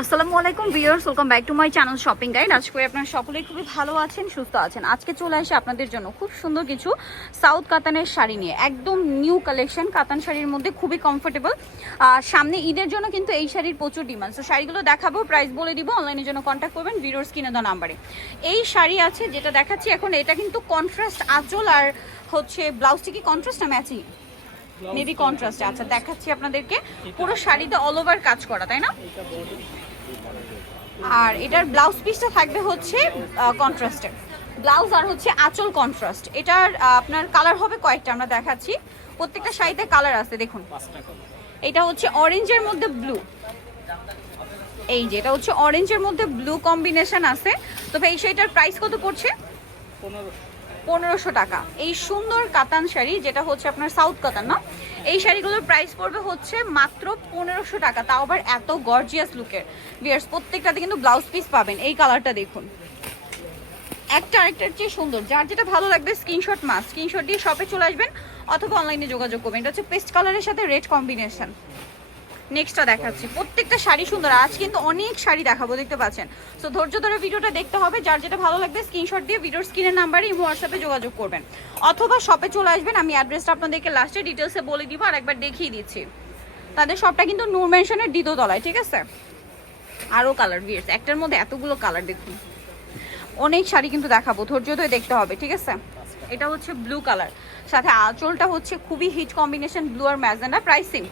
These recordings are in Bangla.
আসসালামু আলাইকুম viewers, welcome back to my channel shopping guide. আজ করে আপনারা সকলেই খুবই ভালো আছেন, সুস্থ আছেন। আজকে চলে আসে আপনাদের জন্য খুব সুন্দর কিছু সাউথ কাতানের শাড়ি নিয়ে, একদম নিউ কালেকশন। কাতান শাড়ির মধ্যে খুবই কমফোর্টেবল। সামনে ঈদের জন্য কিন্তু এই শাড়ির প্রচুর ডিমান্ড। তো শাড়িগুলো দেখাবো, প্রাইস বলে দিব, অনলাইনের জন্য কন্ট্যাক্ট করবেন ভিডিওর স্ক্রিনে দেওয়া নাম্বারে। এই শাড়ি আছে যেটা দেখাচ্ছি এখন, এটা কিন্তু কন্ট্রাস্ট আঁচল আর হচ্ছে ব্লাউজটি কি কন্ট্রাস্ট না ম্যাচিং? Maybe contrast. আচ্ছা, দেখাচ্ছি আপনাদেরকে। পুরো শাড়িতে অল ওভার কাজ করা, তাই না? আর এটার ব্লাউজ পিসটা থাকবে হচ্ছে কন্ট্রাস্টের ব্লাউজ, আর হচ্ছে আঁচল কন্ট্রাস্ট। এটার আপনার কালার হবে কয়েকটা, আমরা দেখাচ্ছি। প্রত্যেকটা শাড়িতে কালার আছে, দেখুন। এটা হচ্ছে অরেঞ্জের মধ্যে ব্লু, এই যে এটা হচ্ছে অরেঞ্জের মধ্যে ব্লু কম্বিনেশন আছে। তো এই শাড়িটার প্রাইস কত পড়ছে? 1500 টাকা। এই সুন্দর কাতান শাড়ি, যেটা হচ্ছে আপনার সাউথ কাতান, না? এই শাড়িগুলোর প্রাইস পড়বে হচ্ছে মাত্র 1500 টাকা, তাও আবার এত গর্জিয়াস লুকের। ভিউয়ার্স, প্রত্যেকটাতে কিন্তু ব্লাউজ পিস পাবেন। এই কালারটা দেখুন, একটা আরেকটার চেয়ে সুন্দর। যার যেটা ভালো লাগবে স্ক্রিনশট স্ক্রিনশট দিয়ে শপে চলে আসবেন অথবা অনলাইনে যোগাযোগ করবেন। এটা হচ্ছে পেস্ট কালারের সাথে রেড কম্বিনেশন। নেক্সটটা দেখাচ্ছি। প্রত্যেকটা শাড়ি সুন্দর। আজ কিন্তু অনেক শাড়ি দেখাবো, দেখতে পাচ্ছেন। সো ধৈর্য ধরে ভিডিওটা দেখতে হবে। যার যেটা ভালো লাগবে স্ক্রিনশট দিয়ে ভিডিওর স্ক্রিনের নাম্বারে ইমো হোয়াটসঅ্যাপে যোগাযোগ করবেন অথবা শপে চলে আসবেন। আমি অ্যাড্রেসটা আপনাদেরকে লাস্টে ডিটেলসে বলে দিব, আর একবার দেখিয়ে দিচ্ছি। তাদের শপটা কিন্তু নূর মেনশনের দ্বিতীয় তলায়, ঠিক আছে? আরও কালার ভিউয়ার্স, একটার মধ্যে এতগুলো কালার, দেখুন। অনেক শাড়ি কিন্তু দেখাবো, ধৈর্য ধরে দেখতে হবে, ঠিক আছে? এটা হচ্ছে ব্লু কালার, সাথে আঁচলটা হচ্ছে খুবই হিট কম্বিনেশন, ব্লু আর ম্যাজেন্ডা। প্রাইসিং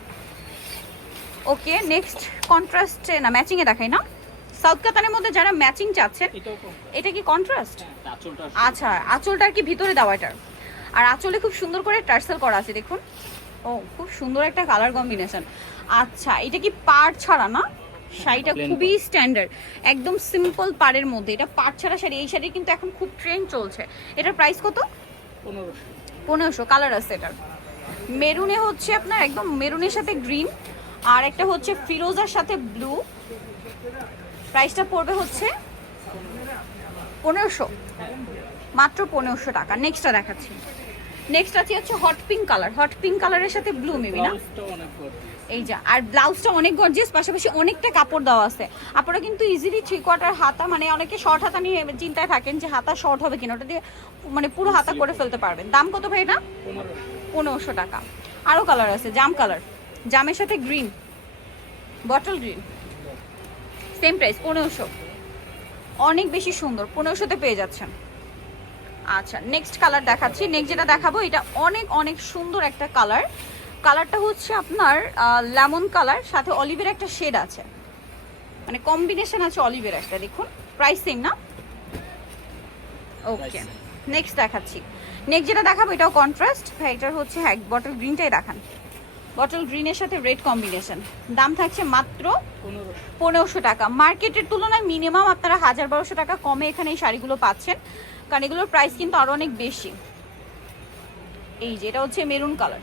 ওকে। নেক্সট কন্ট্রাস্টে না ম্যাচিংয়ে দেখাই না? সাউথ কাতানের মধ্যে যারা ম্যাচিং চাচ্ছেন, এটা কি কন্ট্রাস্ট? আচ্ছা, আঁচলটা আর কি ভিতরে দেওয়া এটার। আর আঁচলে খুব সুন্দর করে টার্সেল করা আছে, দেখুন। ও, খুব সুন্দর একটা কালার কম্বিনেশন। আচ্ছা, এটা কি পাড় ছাড়া না? শাড়িটা খুবই স্ট্যান্ডার্ড, একদম সিম্পল পাড়ের মধ্যে। এটা পাড় ছাড়া শাড়ি। এই শাড়ি কিন্তু এখন খুব ট্রেন্ড চলছে। এটার প্রাইস কত? 1500। কালার আছে এটার। মেরুনে হচ্ছে আপনার একদম মেরুনের সাথে গ্রিন, আর একটা হচ্ছে ফিরোজার সাথে ব্লু। প্রাইসটা পড়বে হচ্ছে 1500, মাত্র 1500 টাকা। নেক্সটটা দেখাচ্ছি। নেক্সট আছে হচ্ছে hot pink colour. Hot pink কালারের সাথে ব্লু মেবি, না? এই যা, আর ব্লাউজটা অনেক গর্জিয়াস, পাশাপাশি অনেকটা কাপড় দেওয়া আছে। আপনারা কিন্তু ইজিলি 3/4 হাতা, মানে অনেকে শর্ট হাতা নিয়ে চিন্তায় থাকেন যে হাতা শর্ট হবে কিনা, ওটা দিয়ে মানে পুরো হাতা করে ফেলতে পারবেন। দাম কত ভাই এটা? 1500 টাকা। আরও কালার আছে, জাম কালার, জামের সাথে green, bottle green. Same price 1500, অনেক বেশি সুন্দর। 1500-তে পেয়ে যাচ্ছেন। আচ্ছা, নেক্সট কালার দেখাচ্ছি। নেক্সট যেটা দেখাবো, এটা অনেক অনেক সুন্দর একটা কালার। কালারটা হচ্ছে আপনার লেমন কালার, সাথে অলিভের একটা শেড আছে, মানে কম্বিনেশন আছে অলিভের একটা, দেখুন। প্রাইসিং না? ওকে। নেক্সট দেখাচ্ছি। নেক্সট যেটা দেখাবো, এটাও কন্ট্রাস্ট। এটার হচ্ছে হ্যাঁ, বটল গ্রিনটাই দেখান। বটল গ্রিনের সাথে রেড কম্বিনেশন। দাম থাকছে মাত্র 1500 টাকা। মার্কেটের তুলনায় মিনিমাম আপনারা 1000-1200 টাকা কমে এখানে এই শাড়িগুলো পাচ্ছেন, কারণ এগুলোর প্রাইস কিন্তু আরো অনেক বেশি। এই যে এটা হচ্ছে মেরুন কালার,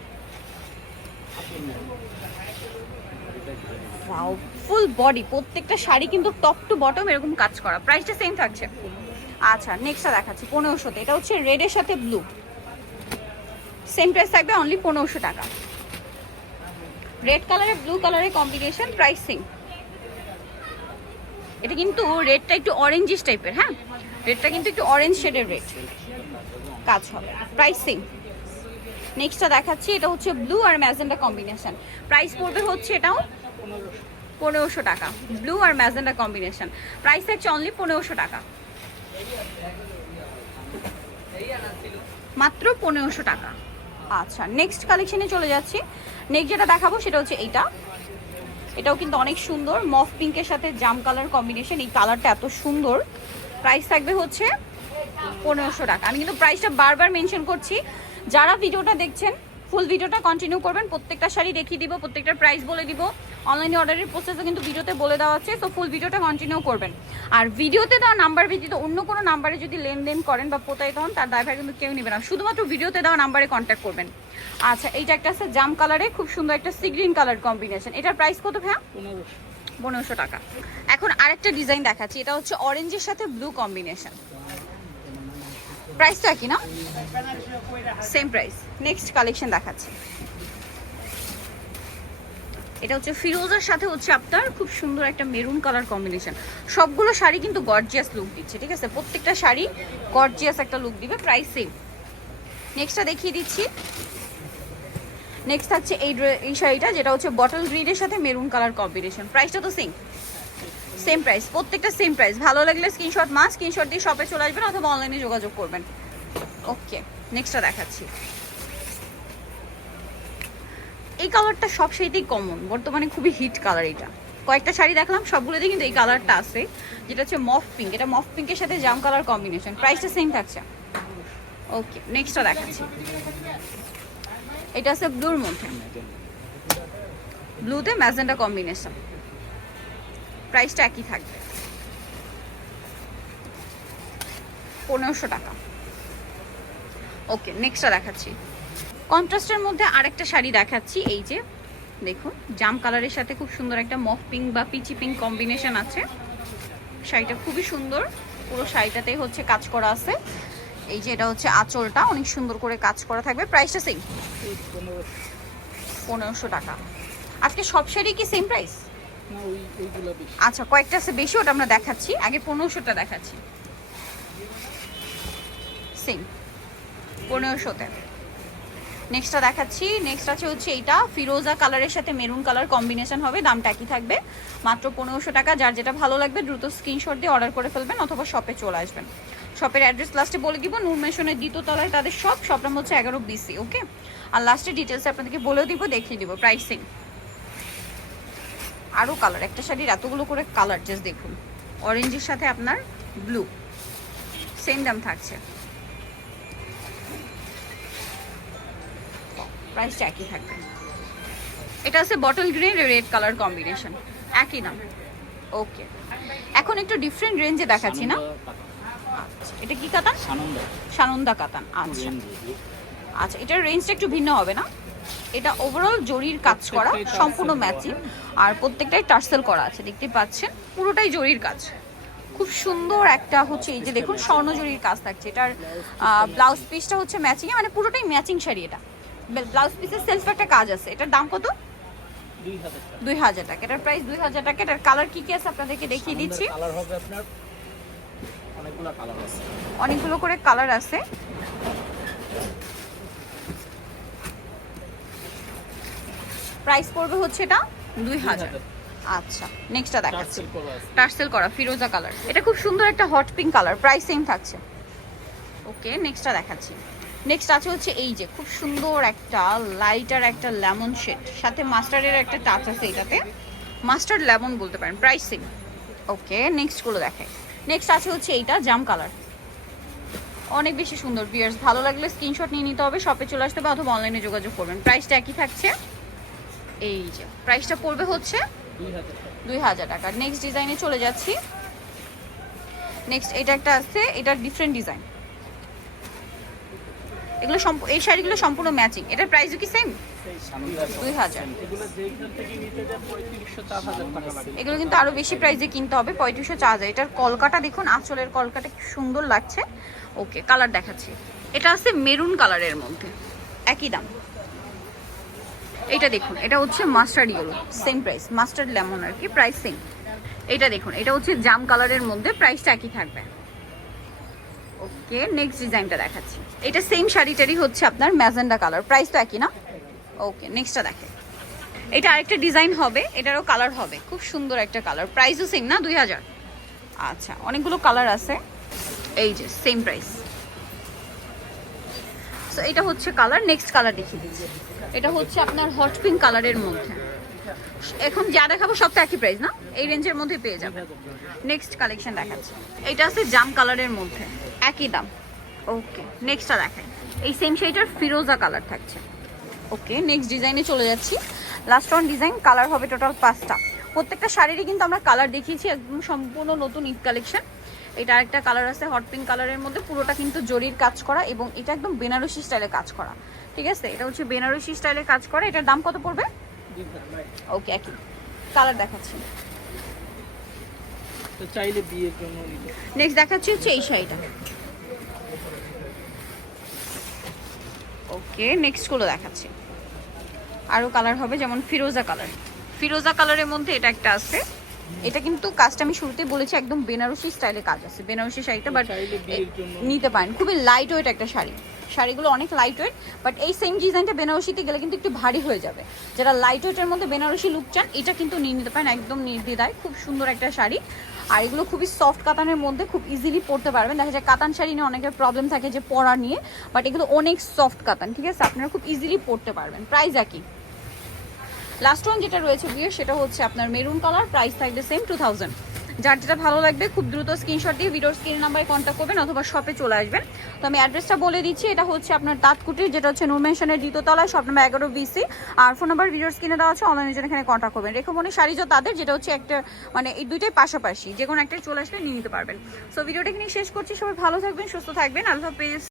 ফুল বডি। প্রত্যেকটা শাড়ি কিন্তু টপ টু বটম এরকম কাজ করা। প্রাইসটা সেম থাকছে। আচ্ছা, নেক্সটটা দেখাচ্ছি 1500-তে। এটা হচ্ছে রেডের সাথে ব্লু। সেম প্রাইস থাকবে, অনলি 1500 টাকা। রেড কালারে ব্লু কালারের কম্বিনেশন। প্রাইসিং, এটা কিন্তু রেডটা একটু অরেঞ্জিশ টাইপের, হ্যাঁ, রেডটা কিন্তু একটু অরেঞ্জ শেডের রেড কাজ হবে। প্রাইসিং। নেক্সটটা দেখাচ্ছি, এটা হচ্ছে ব্লু আর ম্যাজেন্ডা কম্বিনেশন। প্রাইস পড়বে হচ্ছে এটাও 1500 টাকা। ব্লু আর ম্যাজেন্ডা কম্বিনেশন। প্রাইস হচ্ছে অনলি 1500 টাকা, মাত্র 1500 টাকা। আচ্ছা, নেক্সট কালেকশনে চলে যাচ্ছি। নেক্সট যেটা দেখাবো সেটা হচ্ছে এইটা। এটাও কিন্তু অনেক সুন্দর, মফ পিঙ্কের সাথে জাম কালার কম্বিনেশন। এই কালারটা এত সুন্দর। প্রাইস থাকবে হচ্ছে 1500 টাকা। আমি কিন্তু প্রাইসটা বারবার মেনশন করছি। যারা ভিডিওটা দেখছেন ফুল ভিডিওটা কন্টিনিউ করবেন। প্রত্যেকটা শাড়ি দেখিয়ে দিব, প্রত্যেকটার প্রাইস বলে দিব। অনলাইনে অর্ডারের প্রসেসও কিন্তু ভিডিওতে বলে দেওয়া আছে, সো ফুল ভিডিওটা কন্টিনিউ করবেন। আর ভিডিওতে দেওয়া নাম্বার ব্যতীত অন্য কোনো নাম্বারে যদি লেনদেন করেন বা প্রতারিত হন, তার দায়ভার কিন্তু কেউ নেবে না। শুধুমাত্র ভিডিওতে দেওয়া নাম্বারে কন্ট্যাক্ট করবেন। আচ্ছা, এইটা একটা আছে জাম কালারে, খুব সুন্দর একটা সি গ্রিন কালার কম্বিনেশন। এটার প্রাইস কত ভাইয়া? 1500 টাকা। এখন আরেকটা ডিজাইন দেখাচ্ছি। এটা হচ্ছে অরেঞ্জের সাথে ব্লু কম্বিনেশন। প্রাইসটা কি না? Same price. নেক্সট কালেকশন দেখাচ্ছি। এটা হচ্ছে ফিরোজার সাথে হচ্ছে আপনার খুব সুন্দর একটা মেরুন কালার কম্বিনেশন। সবগুলো শাড়ি কিন্তু গর্জিয়াস লুক দিচ্ছে, ঠিক আছে? প্রত্যেকটা শাড়ি গর্জিয়াস একটা লুক দিবে, প্রাইস সেম। নেক্সটটা দেখিয়ে দিচ্ছি। নেক্সট থাকছে এই শাড়িটা, যেটা হচ্ছে বটল গ্রিনের সাথে মেরুন কালার কম্বিনেশন। প্রাইসটা তো সেম প্রাইস, প্রত্যেকটা সেম প্রাইস। ভালো লাগলে স্ক্রিনশট দিয়ে শপে চলে আসবেন অথবা অনলাইনে যোগাযোগ করবেন। ওকে, নেক্সটটা দেখাচ্ছি। এই কালারটা সব শাড়িতেই কমন, বর্তমানে খুবই হিট কালার। এটা কয়েকটা শাড়ি দেখলাম, সবগুলোতে কিন্তু এই কালারটা আছে, যেটা হচ্ছে মফ পিঙ্ক। এটা মফ পিঙ্কের সাথে জাম কালার কম্বিনেশন, প্রাইসটা সেম থাকছে। ওকে, নেক্সটটা দেখাচ্ছি। এটা আছে ব্লুর মধ্যে, ব্লুতে ম্যাজেন্টা কম্বিনেশন, প্রাইসটা একই থাকবে 1500 টাকা। ওকে, নেক্সটটা দেখাচ্ছি। কন্ট্রাস্টের মধ্যে আরেকটা শাড়ি দেখাচ্ছি। এই যে দেখুন, জাম কালারের সাথে খুব সুন্দর একটা মফ পিঙ্ক বা পিচি পিঙ্ক কম্বিনেশন আছে। শাড়িটা খুবই সুন্দর, পুরো শাড়িটাতেই হচ্ছে কাজ করা আছে। এই যে এটা হচ্ছে আঁচলটা, অনেক সুন্দর করে কাজ করা থাকবে, প্রাইসটা সেম 1500 টাকা। আজকে সব শাড়ি কি সেম প্রাইস? আচ্ছা, কয়েকটা আছে বেশি, ওটা আমরা দেখাচ্ছি। আগে 1500টা দেখাচ্ছি, সেম 1500তে। নেক্সটটা দেখাচ্ছি। নেক্সট আছে হচ্ছে এইটা ফিরোজা কালারের সাথে মেরুন কালার কম্বিনেশন হবে, দামটা একই থাকবে মাত্র 1500 টাকা। যার যেটা ভালো লাগবে দ্রুত স্ক্রিনশট দিয়ে অর্ডার করে ফেলবেন অথবা শপে চলে আসবেন। শপের অ্যাড্রেস লাস্টে বলে দিব, নূর মেশনের দ্বিতীয় তলায় তাদের শপ নাম হচ্ছে 11 BC। ওকে, আর লাস্টে ডিটেলস আপনাদেরকে বলেও দিব, দেখিয়ে দিব প্রাইসিং। আরও কালার, একটা শাড়ির এতগুলো করে কালার, জাস্ট দেখুন। অরেঞ্জের সাথে আপনার ব্লু, সেম দাম থাকছে, প্রাইসটা একই থাকবে। এটা আছে bottle green red colour combination, একই দাম। ওকে, এখন একটু ডিফারেন্ট রেঞ্জে দেখাচ্ছি না? আচ্ছা, এটা কি কাতান? সানন্দা কাতান। আচ্ছা আচ্ছা, এটার রেঞ্জটা একটু ভিন্ন হবে না? এটা ওভারঅল জরির কাজ করা, সম্পূর্ণ ম্যাচিং, আর প্রত্যেকটাই টার্সেল করা আছে, দেখতে পাচ্ছেন পুরোটাই জরির কাজ। খুব সুন্দর একটা হচ্ছে এই যে দেখুন স্বর্ণ জরির কাজ থাকছে। এটার ব্লাউজ পিসটা হচ্ছে ম্যাচিং, মানে পুরোটাই ম্যাচিং শাড়ি। এটা ব্লাউজ পিসের সেলফ একটা কাজ আছে। এটার দাম কত? 2000 টাকা। এটার প্রাইস 2000 টাকা। এটার কালার কি কি আছে আপনাদেরকে দেখিয়ে দিচ্ছি। অনেকগুলো করে কালার আছে। প্রাইস পড়বে হচ্ছে এটা 2000। আচ্ছা, নেক্সটটা দেখাচ্ছি। টার্সেল করা ফিরোজা কালার, এটা খুব সুন্দর একটা hot pink colour, price same থাকছে। ওকে, নেক্সটটা দেখাচ্ছি। নেক্সট আছে হচ্ছে এই যে খুব সুন্দর একটা লাইটার একটা লেমন শেড, সাথে মাস্টার্ডের একটা টাচ আছে, এটাতে মাস্টার্ড লেমন বলতে পারেন, প্রাইস সেম। ওকে, নেক্সটগুলো দেখাই। নেক্সট আছে হচ্ছে এইটা জাম কালার, অনেক বেশি সুন্দর। ভিউয়ার্স, ভালো লাগলে স্ক্রিনশট নিয়ে নিতে হবে, শপে চলে আসতে হবে অথবা অনলাইনে যোগাযোগ করবেন। প্রাইসটা একই থাকছে। এই যে প্রাইসটা পড়বে হচ্ছে 2000 টাকা। নেক্সট ডিজাইনে চলে যাচ্ছি। নেক্সট এটা একটা আছে, এটার ডিফারেন্ট ডিজাইন। এগুলো এই শাড়িগুলো সম্পূর্ণ ম্যাচিং। এটার প্রাইসও কি সেম? 2000। এগুলো কিন্তু আরো বেশি প্রাইসে কিনতে হবে, 3500 4000। এটার কলকাটা দেখুন, আঁচলের কলকাটা কি সুন্দর লাগছে। ওকে, কালার দেখাচ্ছি। এটা আছে মেরুন কালারের মধ্যে, একই দাম। এটা দেখুন, এটা হচ্ছে mustard yellow, same price, mustard lemon আর কি, প্রাইস সেম। এটা দেখুন, এটা হচ্ছে জাম কালারের মধ্যে, প্রাইসটা একই থাকবে। ওকে, নেক্সট ডিজাইনটা দেখাচ্ছি। এটা সেম শাড়িটারই হচ্ছে আপনার ম্যাজেন্ডা কালার, প্রাইস তো একই না? ওকে, নেক্সটটা দেখে। এটা আরেকটা ডিজাইন হবে, এটারও কালার হবে, খুব সুন্দর একটা কালার, প্রাইসও সেম না? 2000। আচ্ছা, অনেকগুলো কালার আছে, এই যে সেম প্রাইস। সো এটা হচ্ছে কালার। নেক্সট কালার দেখিয়ে দিচ্ছি। এটা হচ্ছে আপনার হট পিঙ্ক কালারের মধ্যে। এখন যা দেখাবো সব তো একই প্রাইস না? এই রেঞ্জের মধ্যে পেয়ে যাবেন। নেক্সট কালেকশন দেখাচ্ছি। এটা আছে জাম কালারের মধ্যে, একই দাম। ওকে, নেক্সটটা দেখাই। এই সেম শাড়িটার ফিরোজা কালার থাকছে। ওকে, নেক্সট ডিজাইনে চলে যাচ্ছি। লাস্ট ওয়ান ডিজাইন, কালার হবে টোটাল 5টা। প্রত্যেকটা শাড়িরই কিন্তু আমরা কালার দেখিয়েছি, একদম সম্পূর্ণ নতুন ঈদ কালেকশন। এটা আরেকটা কালার আছে হট পিঙ্ক কালারের মধ্যে, পুরোটা কিন্তু জরির কাজ করা এবং এটা একদম বেনারসি স্টাইলে কাজ করা, ঠিক আছে? এটা হচ্ছে বেনারসি স্টাইলে কাজ করা। এটার দাম কত পড়বে? ওকে, একই কালার দেখাচ্ছি। চাইলে বিয়ের জন্য। নেক্সট দেখাচ্ছি হচ্ছে এই শাড়িটা। ওকে, নেক্সট গুলো দেখাচ্ছি। আরও কালার হবে, যেমন ফিরোজা কালার, ফিরোজা কালারের মধ্যে এটা একটা আছে, এটা কিন্তু কাজটা আমি শুরুতেই বলেছি একদম বেনারসি স্টাইলে কাজ আছে, বেনারসি শাড়িটা বাট নিতে পারেন, খুবই লাইট ওয়েট একটা শাড়ি, শাড়িগুলো অনেক লাইট ওয়েট, বাট এই সেম ডিজাইনটা বেনারসিতে গেলে কিন্তু একটু ভারী হয়ে যাবে। যারা লাইট ওয়েটের মধ্যে বেনারসি লুক চান এটা কিন্তু নিয়ে নিতে পারেন একদম নির্দ্বিধায়, খুব সুন্দর একটা শাড়ি। আর এগুলো খুবই সফট কাতানের মধ্যে, খুব ইজিলি পরতে পারবেন। দেখা যায় কাতান শাড়ি নিয়ে অনেকের প্রবলেম থাকে যে পরা নিয়ে, বাট এগুলো অনেক সফট কাতান, ঠিক আছে, আপনারা খুব ইজিলি পরতে পারবেন। প্রাইস একই। লাস্ট ওয়ান যেটা রয়েছে বিয়ের সেটা হচ্ছে আপনার মেরুন কালার, প্রাইস থাকবে সেম 2000। যার যেটা ভালো লাগবে খুব দ্রুত স্ক্রিনশট দিয়ে ভিডিওর স্ক্রিন নাম্বারে কন্ট্যাক্ট করবেন অথবা শপে চলে আসবেন। তো আমি অ্যাড্রেসটা বলে দিচ্ছি, এটা হচ্ছে আপনার তাঁতকুটির, যেটা হচ্ছে নূর মেনশনের দ্বিতীয়তলায়, শপ নাম্বার 11 BC। আর ফোন নাম্বার ভিডিওর স্ক্রিনে দেওয়া আছে, অনলাইনে জন্য এখানে কন্ট্যাক্ট করবেন। রেখো শাড়ি যে তাদের, যেটা হচ্ছে একটা মানে এই দুইটাই পাশাপাশি, যে কোনো একটাই চলে আসলে নিয়ে নিতে পারবেন। সো ভিডিওটা এখানে শেষ করছি, সবাই ভালো থাকবেন, সুস্থ থাকবেন, আল্লাহ হাফেজ।